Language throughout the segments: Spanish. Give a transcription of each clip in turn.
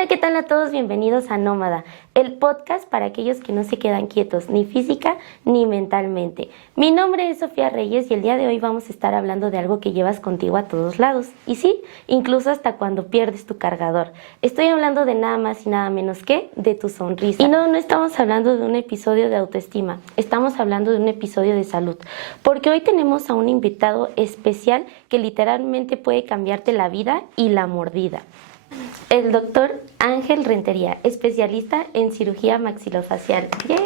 Hola, ¿qué tal a todos? Bienvenidos a Nómada, el podcast para aquellos que no se quedan quietos ni física ni mentalmente. Mi nombre es Sofía Reyes y el día de hoy vamos a estar hablando de algo que llevas contigo a todos lados. Y sí, incluso hasta cuando pierdes tu cargador. Estoy hablando de nada más y nada menos que de tu sonrisa. Y no estamos hablando de un episodio de autoestima, estamos hablando de un episodio de salud. Porque hoy tenemos a un invitado especial que literalmente puede cambiarte la vida y la mordida. El doctor Ángel Rentería, especialista en cirugía maxilofacial. ¡Yay!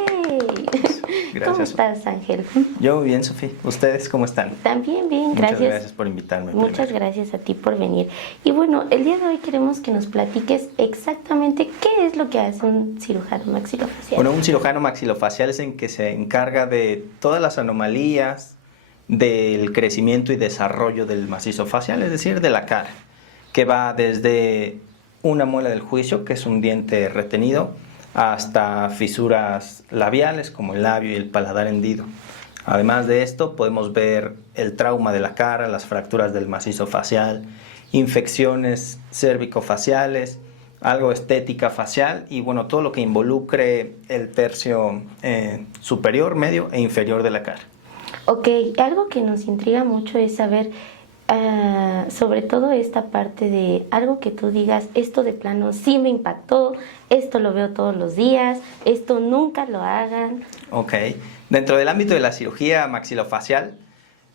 Gracias. ¿Cómo estás, Ángel? Yo muy bien, Sofía. ¿Ustedes cómo están? También bien, gracias. Muchas gracias por invitarme. Muchas gracias a ti por venir. Y bueno, el día de hoy queremos que nos platiques exactamente qué es lo que hace un cirujano maxilofacial. Bueno, un cirujano maxilofacial es el que se encarga de todas las anomalías del crecimiento y desarrollo del macizo facial, es decir, de la cara, que va desde una muela del juicio, que es un diente retenido, hasta fisuras labiales como el labio y el paladar hendido. Además de esto, podemos ver el trauma de la cara, las fracturas del macizo facial, infecciones cérvico-faciales, algo estética facial y bueno, todo lo que involucre el tercio superior, medio e inferior de la cara. Ok, algo que nos intriga mucho es saber sobre todo esta parte de algo que tú digas, esto de plano sí me impactó, esto lo veo todos los días, esto nunca lo hagan. Ok, dentro del ámbito de la cirugía maxilofacial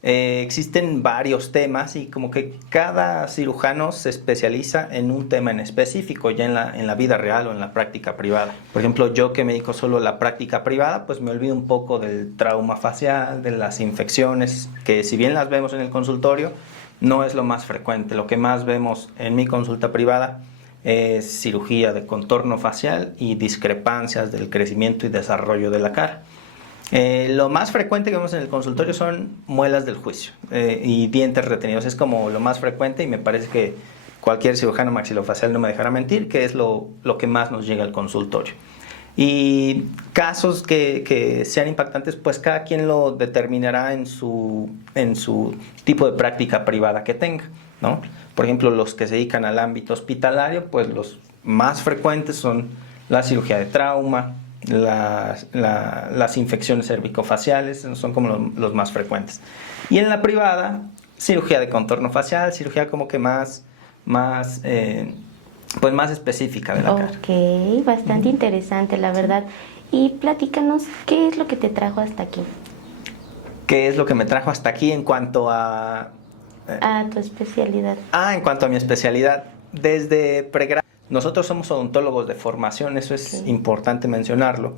existen varios temas y como que cada cirujano se especializa en un tema en específico ya en la vida real o en la práctica privada. Por ejemplo, yo que me dedico solo a la práctica privada, pues me olvido un poco del trauma facial, de las infecciones, que si bien las vemos en el consultorio, no es lo más frecuente. Lo que más vemos en mi consulta privada es cirugía de contorno facial y discrepancias del crecimiento y desarrollo de la cara. Lo más frecuente que vemos en el consultorio son muelas del juicio y dientes retenidos. Es como lo más frecuente y me parece que cualquier cirujano maxilofacial no me dejará mentir que es lo que más nos llega al consultorio. Y casos que sean impactantes, pues cada quien lo determinará en su tipo de práctica privada que tenga, ¿no? Por ejemplo, los que se dedican al ámbito hospitalario, pues los más frecuentes son la cirugía de trauma, las infecciones cervicofaciales, son como los más frecuentes. Y en la privada, cirugía de contorno facial, cirugía como que más específica de la cara. Ok, bastante interesante, la verdad. Y platícanos, ¿qué es lo que te trajo hasta aquí? ¿Qué es lo que me trajo hasta aquí en cuanto a tu especialidad. En cuanto a mi especialidad, desde pregrado. Nosotros somos odontólogos de formación, eso es importante mencionarlo.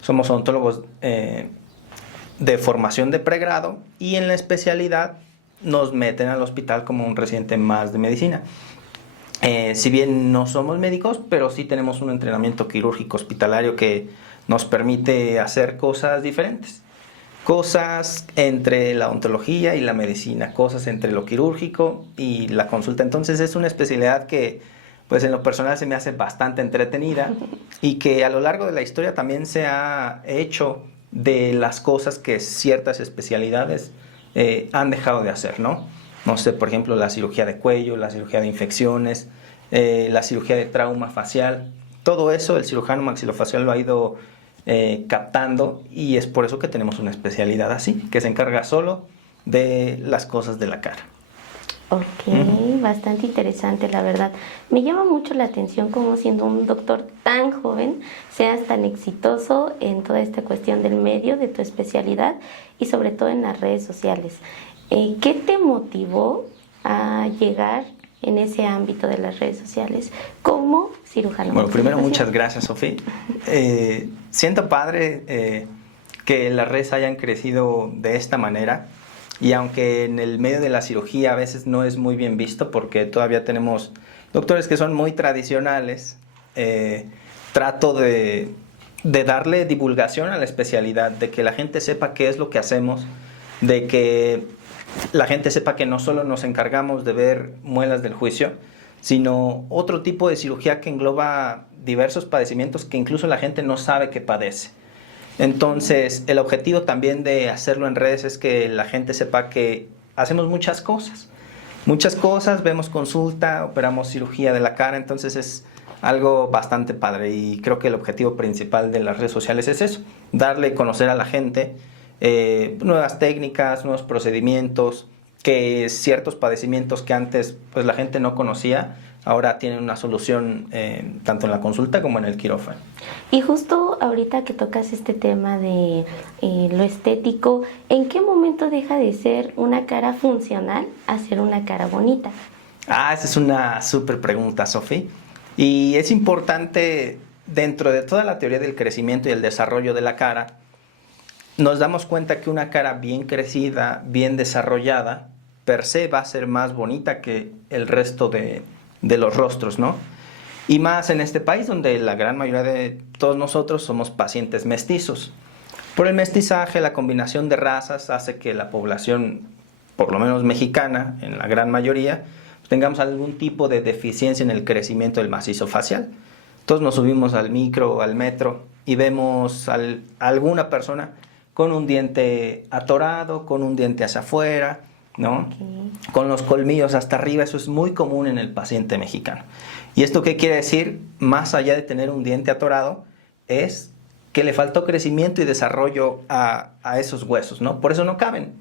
Somos odontólogos de formación de pregrado y en la especialidad nos meten al hospital como un residente más de medicina. Si bien no somos médicos, pero sí tenemos un entrenamiento quirúrgico hospitalario que nos permite hacer cosas diferentes. Cosas entre la odontología y la medicina, cosas entre lo quirúrgico y la consulta. Entonces es una especialidad que pues en lo personal se me hace bastante entretenida y que a lo largo de la historia también se ha hecho de las cosas que ciertas especialidades han dejado de hacer, ¿no? No sé, por ejemplo, la cirugía de cuello, la cirugía de infecciones, la cirugía de trauma facial. Todo eso el cirujano maxilofacial lo ha ido captando y es por eso que tenemos una especialidad así, que se encarga solo de las cosas de la cara. Ok, bastante interesante, la verdad. Me llama mucho la atención cómo siendo un doctor tan joven seas tan exitoso en toda esta cuestión del medio, de tu especialidad y sobre todo en las redes sociales. ¿Qué te motivó a llegar en ese ámbito de las redes sociales como cirujano? Bueno, primero muchas gracias, Sofía. Siento padre que las redes hayan crecido de esta manera y aunque en el medio de la cirugía a veces no es muy bien visto porque todavía tenemos doctores que son muy tradicionales, trato de darle divulgación a la especialidad, de que la gente sepa qué es lo que hacemos, de que la gente sepa que no solo nos encargamos de ver muelas del juicio, sino otro tipo de cirugía que engloba diversos padecimientos que incluso la gente no sabe que padece. Entonces, el objetivo también de hacerlo en redes es que la gente sepa que hacemos muchas cosas, vemos consulta, operamos cirugía de la cara, entonces es algo bastante padre, y creo que el objetivo principal de las redes sociales es eso, darle a conocer a la gente nuevas técnicas, nuevos procedimientos, que ciertos padecimientos que antes pues la gente no conocía, ahora tienen una solución tanto en la consulta como en el quirófano. Y justo ahorita que tocas este tema de lo estético, ¿en qué momento deja de ser una cara funcional a ser una cara bonita? Esa es una súper pregunta, Sofi. Y es importante, dentro de toda la teoría del crecimiento y el desarrollo de la cara, nos damos cuenta que una cara bien crecida, bien desarrollada, per se va a ser más bonita que el resto de los rostros, ¿no? Y más en este país donde la gran mayoría de todos nosotros somos pacientes mestizos. Por el mestizaje, la combinación de razas hace que la población, por lo menos mexicana, en la gran mayoría, tengamos algún tipo de deficiencia en el crecimiento del macizo facial. Todos nos subimos al micro o al metro y vemos a alguna persona con un diente atorado, con un diente hacia afuera, ¿no? Okay. Con los colmillos hasta arriba. Eso es muy común en el paciente mexicano. ¿Y esto qué quiere decir? Más allá de tener un diente atorado, es que le faltó crecimiento y desarrollo a esos huesos, ¿no? Por eso no caben.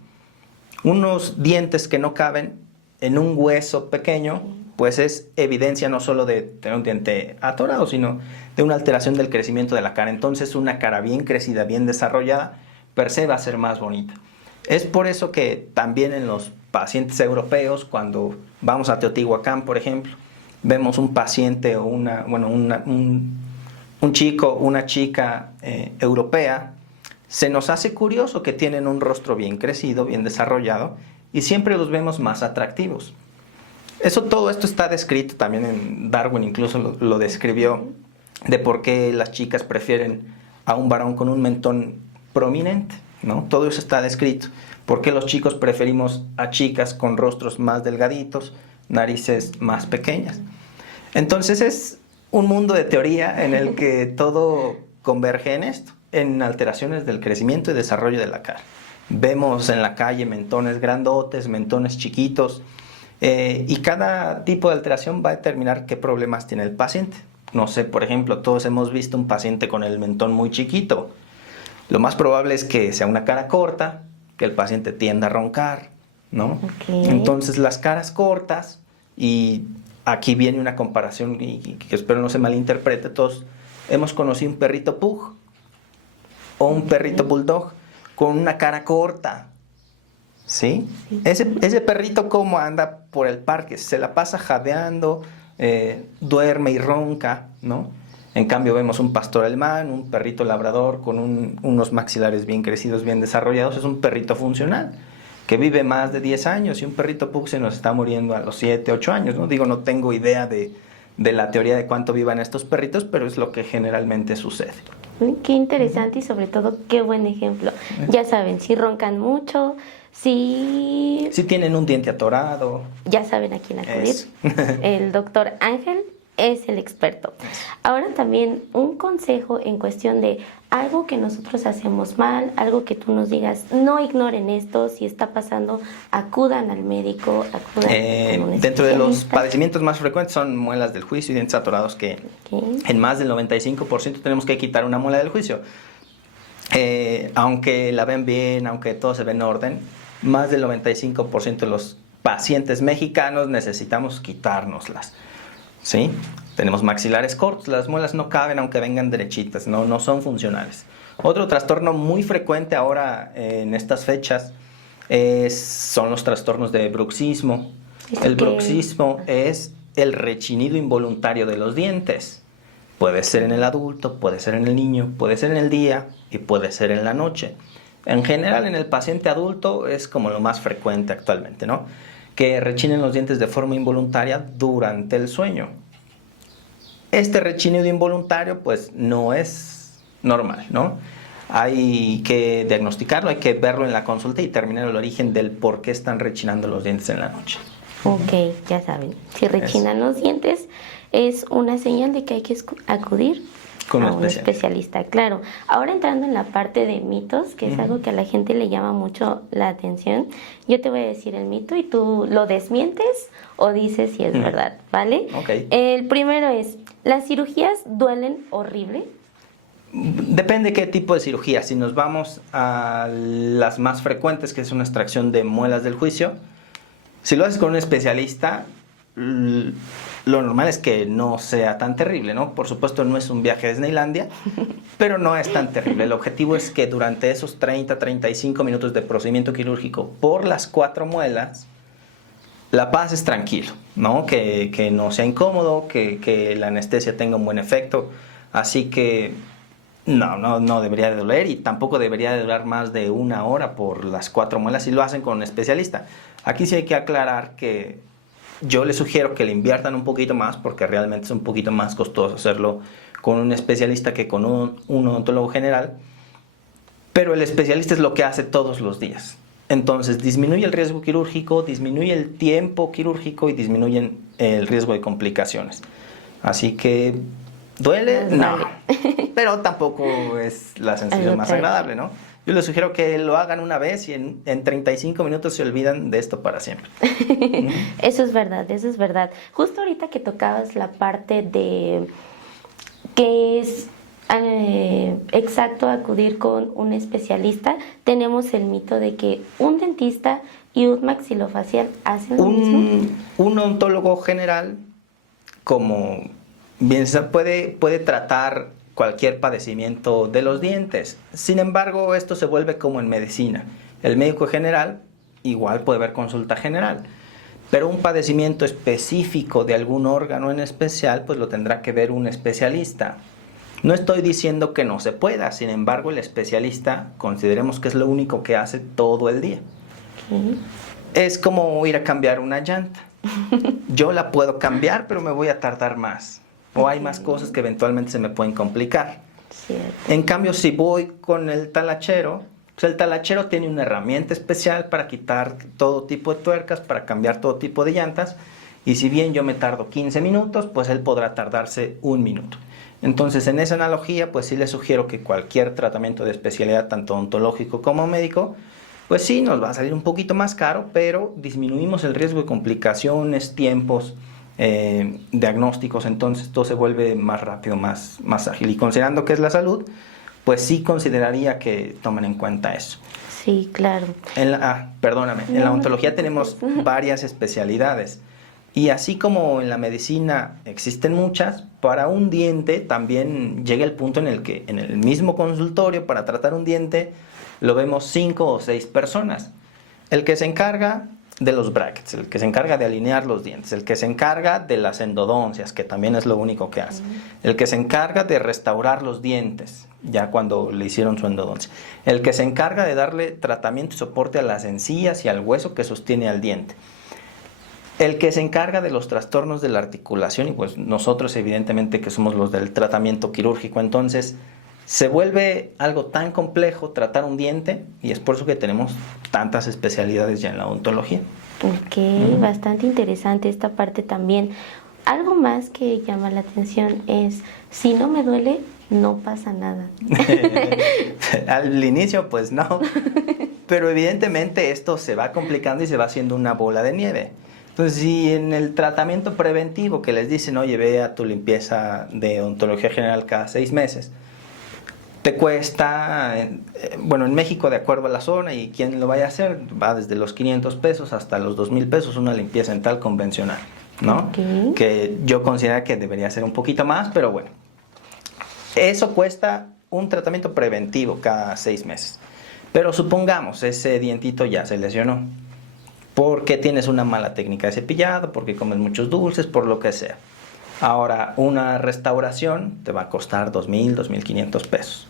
Unos dientes que no caben en un hueso pequeño, pues es evidencia no solo de tener un diente atorado, sino de una alteración del crecimiento de la cara. Entonces, una cara bien crecida, bien desarrollada, per se va a ser más bonita. Es por eso que también en los pacientes europeos, cuando vamos a Teotihuacán, por ejemplo, vemos un paciente o un chico, una chica europea, se nos hace curioso que tienen un rostro bien crecido, bien desarrollado, y siempre los vemos más atractivos. Todo esto está descrito también en Darwin, incluso lo describió, de por qué las chicas prefieren a un varón con un mentón prominente, ¿no? Todo eso está descrito. ¿Por qué los chicos preferimos a chicas con rostros más delgaditos, narices más pequeñas? Entonces es un mundo de teoría en el que todo converge en esto, en alteraciones del crecimiento y desarrollo de la cara. Vemos en la calle mentones grandotes, mentones chiquitos, y cada tipo de alteración va a determinar qué problemas tiene el paciente. No sé, por ejemplo, todos hemos visto un paciente con el mentón muy chiquito. Lo más probable es que sea una cara corta, que el paciente tienda a roncar, ¿no? Okay. Entonces, las caras cortas, y aquí viene una comparación y que espero no se malinterprete, todos hemos conocido un perrito pug o un perrito bulldog con una cara corta, ¿sí? Ese perrito, ¿cómo anda por el parque? Se la pasa jadeando, duerme y ronca, ¿no? En cambio vemos un pastor alemán, un perrito labrador con unos maxilares bien crecidos, bien desarrollados. Es un perrito funcional que vive más de 10 años, y un perrito pug se nos está muriendo a los 7, 8 años, ¿no? Digo, no tengo idea de la teoría de cuánto vivan estos perritos, pero es lo que generalmente sucede. Qué interesante, y sobre todo qué buen ejemplo. Ya saben, si roncan mucho, si tienen un diente atorado, ya saben a quién acudir. El doctor Ángel es el experto. Ahora también un consejo en cuestión de algo que nosotros hacemos mal, algo que tú nos digas, no ignoren esto, si está pasando, acudan al médico, acudan con un dentro de los padecimientos más frecuentes son muelas del juicio y dientes atorados, que en más del 95% tenemos que quitar una muela del juicio. Aunque la ven bien, aunque todo se ve en orden, más del 95% de los pacientes mexicanos necesitamos quitárnoslas, ¿sí? Tenemos maxilares cortos, las muelas no caben aunque vengan derechitas, no son funcionales. Otro trastorno muy frecuente ahora en estas fechas son los trastornos de bruxismo. El bruxismo es el rechinido involuntario de los dientes. Puede ser en el adulto, puede ser en el niño, puede ser en el día y puede ser en la noche. En general, en el paciente adulto es como lo más frecuente actualmente, ¿no? Que rechinen los dientes de forma involuntaria durante el sueño. Este rechinido involuntario pues no es normal, ¿no? Hay que diagnosticarlo, hay que verlo en la consulta y determinar el origen del por qué están rechinando los dientes en la noche. Ok, ya saben, si rechinan los dientes es una señal de que hay que acudir con a un especialista, claro. Ahora entrando en la parte de mitos, que es algo que a la gente le llama mucho la atención, yo te voy a decir el mito y tú lo desmientes o dices si es verdad, ¿vale? Okay. El primero es, ¿las cirugías duelen horrible? Depende qué tipo de cirugía. Si nos vamos a las más frecuentes, que es una extracción de muelas del juicio, si lo haces con un especialista, lo normal es que no sea tan terrible, ¿no? Por supuesto no es un viaje a Disneylandia, pero no es tan terrible. El objetivo es que durante esos 30-35 minutos de procedimiento quirúrgico por las 4 muelas, la pases tranquilo, ¿no? Que no sea incómodo, que la anestesia tenga un buen efecto. Así que no debería de doler y tampoco debería de durar más de 1 hora por las 4 muelas si lo hacen con un especialista. Aquí sí hay que aclarar que yo les sugiero que le inviertan un poquito más porque realmente es un poquito más costoso hacerlo con un especialista que con un odontólogo general, pero el especialista es lo que hace todos los días. Entonces disminuye el riesgo quirúrgico, disminuye el tiempo quirúrgico y disminuye el riesgo de complicaciones. Así que, ¿duele? No, pero tampoco es la sensación más agradable, ¿no? Yo les sugiero que lo hagan una vez y en 35 minutos se olvidan de esto para siempre. Eso es verdad, eso es verdad. Justo ahorita que tocabas la parte de que es exacto acudir con un especialista, tenemos el mito de que un dentista y un maxilofacial hacen lo mismo. Un odontólogo general, como bien se puede tratar cualquier padecimiento de los dientes. Sin embargo, esto se vuelve como en medicina. El médico general igual puede ver consulta general, pero un padecimiento específico de algún órgano en especial, pues lo tendrá que ver un especialista. No estoy diciendo que no se pueda, sin embargo, el especialista consideremos que es lo único que hace todo el día. Es como ir a cambiar una llanta. Yo la puedo cambiar, pero me voy a tardar más. O hay más cosas que eventualmente se me pueden complicar. Cierto. En cambio, si voy con el talachero, pues el talachero tiene una herramienta especial para quitar todo tipo de tuercas, para cambiar todo tipo de llantas. Y si bien yo me tardo 15 minutos, pues él podrá tardarse 1 minuto. Entonces, en esa analogía, pues sí les sugiero que cualquier tratamiento de especialidad, tanto odontológico como médico, pues sí, nos va a salir un poquito más caro, pero disminuimos el riesgo de complicaciones, tiempos, diagnósticos, entonces todo se vuelve más rápido, más ágil. Y considerando que es la salud, pues sí consideraría que tomen en cuenta eso. Sí, claro. En la odontología tenemos varias especialidades. Y así como en la medicina existen muchas, para un diente también llega el punto en el que en el mismo consultorio para tratar un diente lo vemos 5 o 6 personas. El que se encarga de los brackets, el que se encarga de alinear los dientes, el que se encarga de las endodoncias, que también es lo único que hace, el que se encarga de restaurar los dientes, ya cuando le hicieron su endodoncia, el que se encarga de darle tratamiento y soporte a las encías y al hueso que sostiene al diente, el que se encarga de los trastornos de la articulación, y pues nosotros evidentemente que somos los del tratamiento quirúrgico. Entonces se vuelve algo tan complejo tratar un diente y es por eso que tenemos tantas especialidades ya en la odontología. Ok, bastante interesante esta parte también. Algo más que llama la atención es, si no me duele, no pasa nada. Al inicio pues no, pero evidentemente esto se va complicando y se va haciendo una bola de nieve. Entonces, si en el tratamiento preventivo que les dicen, oye, ve a tu limpieza de odontología general cada 6 meses, te cuesta, en México de acuerdo a la zona y quién lo vaya a hacer, va desde los 500 pesos hasta los 2,000 pesos una limpieza dental convencional, ¿no? Okay. Que yo considero que debería ser un poquito más, pero bueno. Eso cuesta un tratamiento preventivo cada 6 meses. Pero supongamos, ese dientito ya se lesionó. Porque tienes una mala técnica de cepillado, porque comes muchos dulces, por lo que sea. Ahora, una restauración te va a costar 2,000, 2,500 pesos.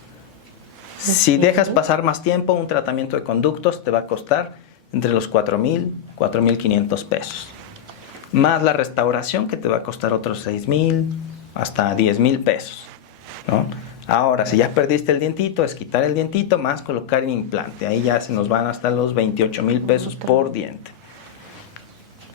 Si dejas pasar más tiempo, un tratamiento de conductos te va a costar entre los 4,000, 4,500 pesos. Más la restauración que te va a costar otros 6,000 hasta 10,000 pesos, ¿no? Ahora, si ya perdiste el dientito, es quitar el dientito más colocar el implante. Ahí ya se nos van hasta los 28,000 pesos por diente.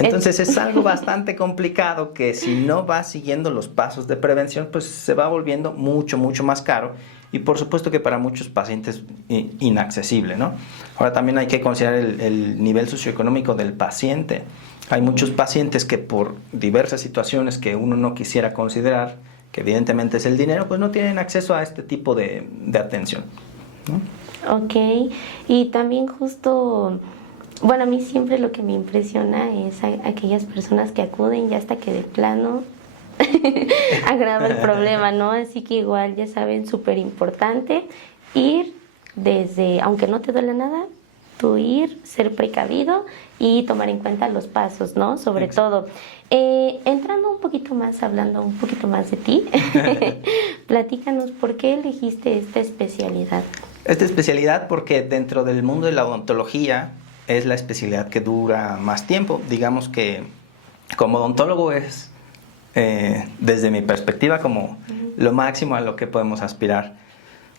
Entonces es algo bastante complicado que si no vas siguiendo los pasos de prevención, pues se va volviendo mucho, mucho más caro y por supuesto que para muchos pacientes inaccesible, ¿no? Ahora también hay que considerar el nivel socioeconómico del paciente. Hay muchos pacientes que por diversas situaciones que uno no quisiera considerar, que evidentemente es el dinero, pues no tienen acceso a este tipo de atención, ¿no? Ok, y también justo, bueno, a mí siempre lo que me impresiona es aquellas personas que acuden ya hasta que de plano agrava el problema, ¿no? Así que igual, ya saben, súper importante ir desde, aunque no te duele nada, tú ir, ser precavido y tomar en cuenta los pasos, ¿no? Sobre todo. Entrando un poquito más, hablando un poquito más de ti, platícanos, ¿por qué elegiste esta especialidad? Esta especialidad porque dentro del mundo de la odontología es la especialidad que dura más tiempo. Digamos que como odontólogo es, desde mi perspectiva, como lo máximo a lo que podemos aspirar.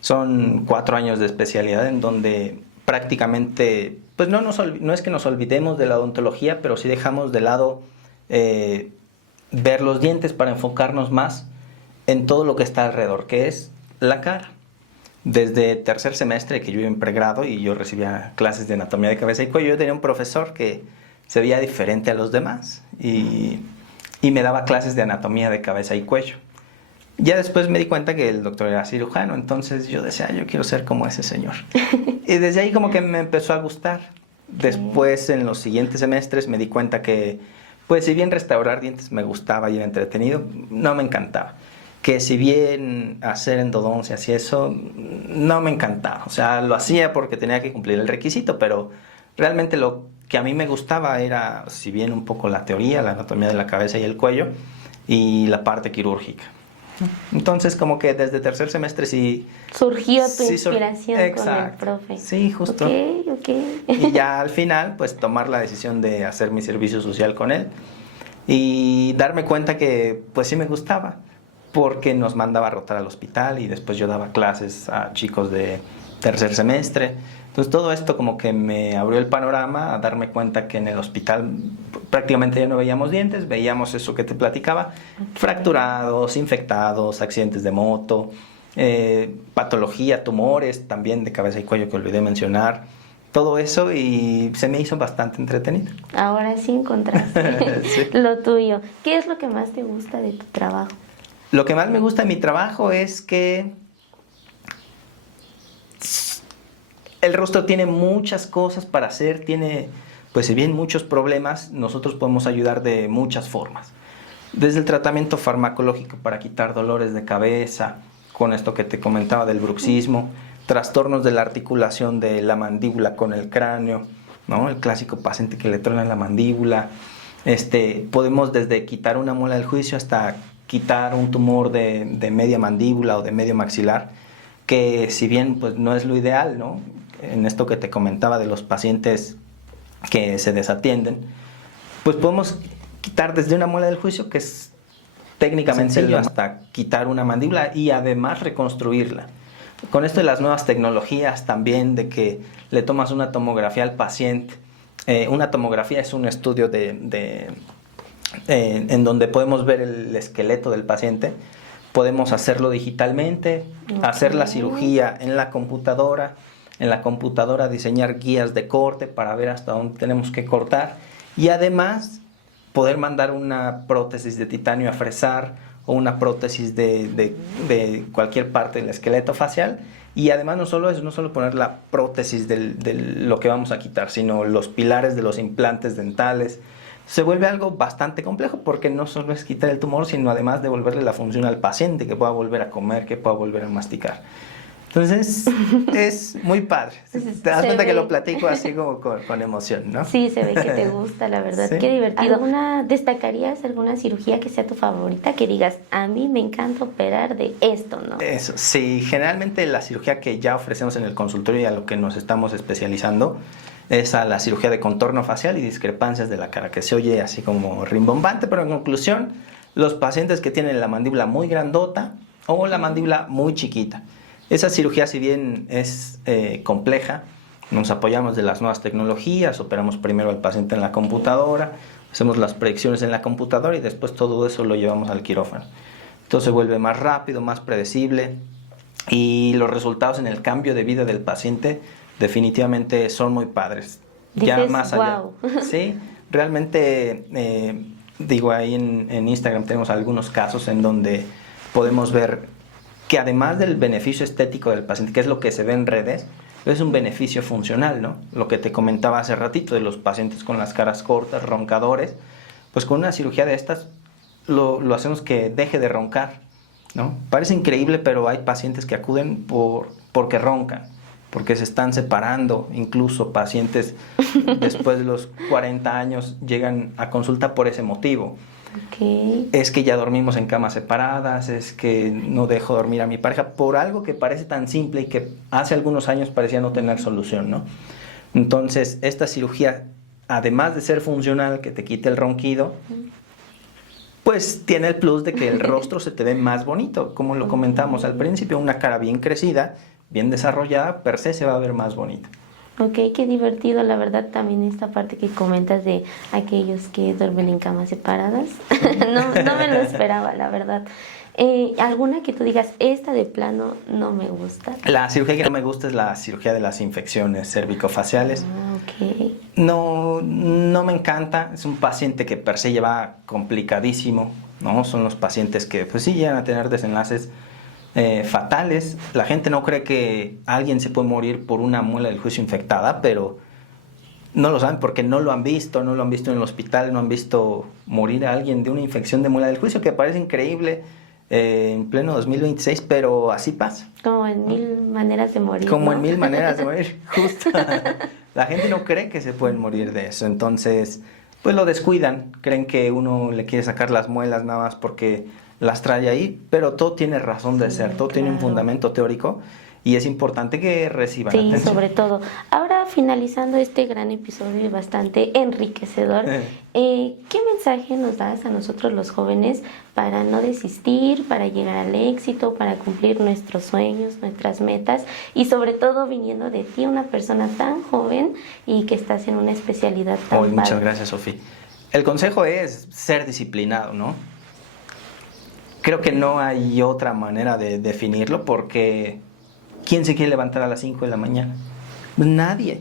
Son 4 años de especialidad en donde prácticamente, pues no es que nos olvidemos de la odontología, pero sí dejamos de lado ver los dientes para enfocarnos más en todo lo que está alrededor, que es la cara. Desde tercer semestre que yo iba en pregrado y yo recibía clases de anatomía de cabeza y cuello, yo tenía un profesor que se veía diferente a los demás y me daba clases de anatomía de cabeza y cuello. Ya después me di cuenta que el doctor era cirujano, entonces yo decía, yo quiero ser como ese señor. Y desde ahí como que me empezó a gustar. Después, en los siguientes semestres, me di cuenta que, pues si bien restaurar dientes me gustaba y era entretenido, no me encantaba. Que si bien hacer endodoncias y eso, no me encantaba. O sea, lo hacía porque tenía que cumplir el requisito, pero realmente lo que a mí me gustaba era, si bien un poco la teoría, la anatomía de la cabeza y el cuello, y la parte quirúrgica. Entonces, como que desde tercer semestre sí... Surgió tu inspiración exacto, con el profe. Sí, justo. Ok. Y ya al final, pues tomar la decisión de hacer mi servicio social con él y darme cuenta que, pues sí me gustaba, porque nos mandaba a rotar al hospital y después yo daba clases a chicos de tercer semestre. Entonces todo esto como que me abrió el panorama a darme cuenta que en el hospital prácticamente ya no veíamos dientes, veíamos eso que te platicaba, fracturados, infectados, accidentes de moto, patología, tumores también de cabeza y cuello que olvidé mencionar, todo eso y se me hizo bastante entretenido. Ahora sí encontraste sí. Lo tuyo. ¿Qué es lo que más te gusta de tu trabajo? Lo que más me gusta de mi trabajo es que el rostro tiene muchas cosas para hacer, tiene, pues si bien muchos problemas, nosotros podemos ayudar de muchas formas. Desde el tratamiento farmacológico para quitar dolores de cabeza, con esto que te comentaba del bruxismo, trastornos de la articulación de la mandíbula con el cráneo, ¿no? El clásico paciente que le truena la mandíbula. Podemos desde quitar una muela del juicio hasta quitar un tumor de media mandíbula o de medio maxilar, que si bien pues no es lo ideal, ¿no? En esto que te comentaba de los pacientes que se desatienden, pues podemos quitar desde una muela del juicio, que es técnicamente sencillo, hasta quitar una mandíbula y además reconstruirla. Con esto de las nuevas tecnologías también, de que le tomas una tomografía al paciente. Una tomografía es un estudio en donde podemos ver el esqueleto del paciente. Podemos hacerlo digitalmente, hacer la cirugía en la computadora diseñar guías de corte para ver hasta dónde tenemos que cortar y además poder mandar una prótesis de titanio a fresar o una prótesis de cualquier parte del esqueleto facial y además no solo poner la prótesis de lo que vamos a quitar, sino los pilares de los implantes dentales. Se vuelve algo bastante complejo porque no solo es quitar el tumor, sino además devolverle la función al paciente, que pueda volver a comer, que pueda volver a masticar. Entonces, es muy padre. Te das cuenta que lo platico así como con emoción, ¿no? Sí, se ve que te gusta, la verdad. ¿Sí? Qué divertido. ¿Destacarías alguna cirugía que sea tu favorita? Que digas, a mí me encanta operar de esto, ¿no? Eso, sí. Generalmente la cirugía que ya ofrecemos en el consultorio y a lo que nos estamos especializando es a la cirugía de contorno facial y discrepancias de la cara, que se oye así como rimbombante, pero en conclusión, los pacientes que tienen la mandíbula muy grandota o la mandíbula muy chiquita. Esa cirugía, si bien es compleja, Nos apoyamos de las nuevas tecnologías, operamos primero al paciente en la computadora, hacemos las predicciones en la computadora y después todo eso lo llevamos al quirófano. Entonces se vuelve más rápido, más predecible y los resultados en el cambio de vida del paciente definitivamente son muy padres. Dices, ya más allá. wow. Sí, realmente, digo, ahí en Instagram tenemos algunos casos en donde podemos ver que además del beneficio estético del paciente, que es lo que se ve en redes, es un beneficio funcional, ¿no? Lo que te comentaba hace ratito de los pacientes con las caras cortas, roncadores, pues con una cirugía de estas lo hacemos que deje de roncar, ¿no? Parece increíble, pero hay pacientes que acuden porque roncan, porque se están separando, incluso pacientes después de los 40 años llegan a consulta por ese motivo. Okay. Es que ya dormimos en camas separadas, es que no dejo dormir a mi pareja, por algo que parece tan simple y que hace algunos años parecía no tener solución, ¿no? Entonces, esta cirugía, además de ser funcional, que te quite el ronquido, pues tiene el plus de que el rostro se te ve más bonito, como lo comentamos al principio, una cara bien crecida, bien desarrollada, per se se va a ver más bonita. Ok, qué divertido, la verdad, también esta parte que comentas de aquellos que duermen en camas separadas. no me lo esperaba, la verdad. ¿Alguna que tú digas, esta de plano no me gusta? La cirugía que no me gusta es la cirugía de las infecciones cervicofaciales. Ok. No me encanta, es un paciente que per se lleva complicadísimo, ¿no? Son los pacientes que pues sí llegan a tener desenlaces fatales. La gente no cree que alguien se puede morir por una muela del juicio infectada, pero no lo saben porque no lo han visto en el hospital, no han visto morir a alguien de una infección de muela del juicio, que parece increíble en pleno 2026, pero así pasa. Como en mil maneras de morir. Como ¿no? en mil maneras de morir, justo. La gente no cree que se pueden morir de eso, entonces pues lo descuidan, creen que uno le quiere sacar las muelas nada más porque las trae ahí, pero todo tiene razón de ser, todo tiene un fundamento teórico y es importante que reciban atención. Sí, sobre todo. Ahora, finalizando este gran episodio bastante enriquecedor, ¿qué mensaje nos das a nosotros los jóvenes para no desistir, para llegar al éxito, para cumplir nuestros sueños, nuestras metas y sobre todo viniendo de ti, una persona tan joven y que estás en una especialidad tan padre? Muchas gracias, Sofía. El consejo es ser disciplinado, ¿no? Creo que no hay otra manera de definirlo porque ¿quién se quiere levantar a las 5 de la mañana? Nadie.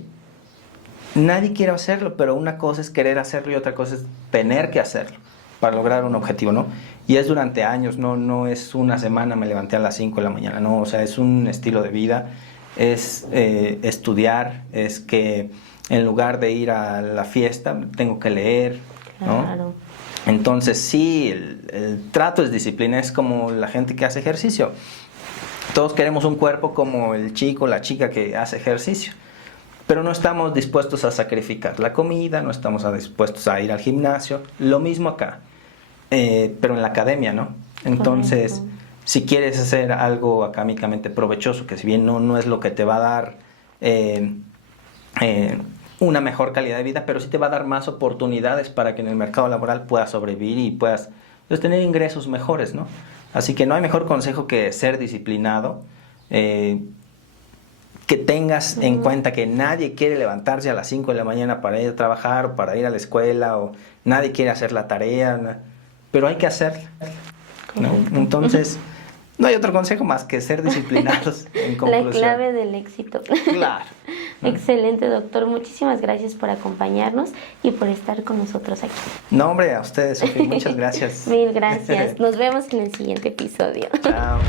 Nadie quiere hacerlo, pero una cosa es querer hacerlo y otra cosa es tener que hacerlo para lograr un objetivo, ¿no? Y es durante años, no es una semana me levanté a las 5 de la mañana, no, o sea, es un estilo de vida, es estudiar, es que en lugar de ir a la fiesta tengo que leer, ¿no? Claro. Entonces sí, el trato es disciplina, es como la gente que hace ejercicio. Todos queremos un cuerpo como el chico, la chica que hace ejercicio, pero no estamos dispuestos a sacrificar la comida, no estamos dispuestos a ir al gimnasio. Lo mismo acá, pero en la academia, ¿no? Entonces, correcto. Si quieres hacer algo académicamente provechoso, que si bien no es lo que te va a dar una mejor calidad de vida, pero sí te va a dar más oportunidades para que en el mercado laboral puedas sobrevivir y puedas pues, tener ingresos mejores, ¿no? Así que no hay mejor consejo que ser disciplinado, que tengas en cuenta que nadie quiere levantarse a las 5 de la mañana para ir a trabajar o para ir a la escuela, o nadie quiere hacer la tarea, pero hay que hacerla, ¿no? Entonces, no hay otro consejo más que ser disciplinados en conclusión. La clave del éxito. Claro. Excelente, doctor. Muchísimas gracias por acompañarnos y por estar con nosotros aquí. No, hombre, a ustedes, Sofía, muchas gracias. Mil gracias. Nos vemos en el siguiente episodio. Chao.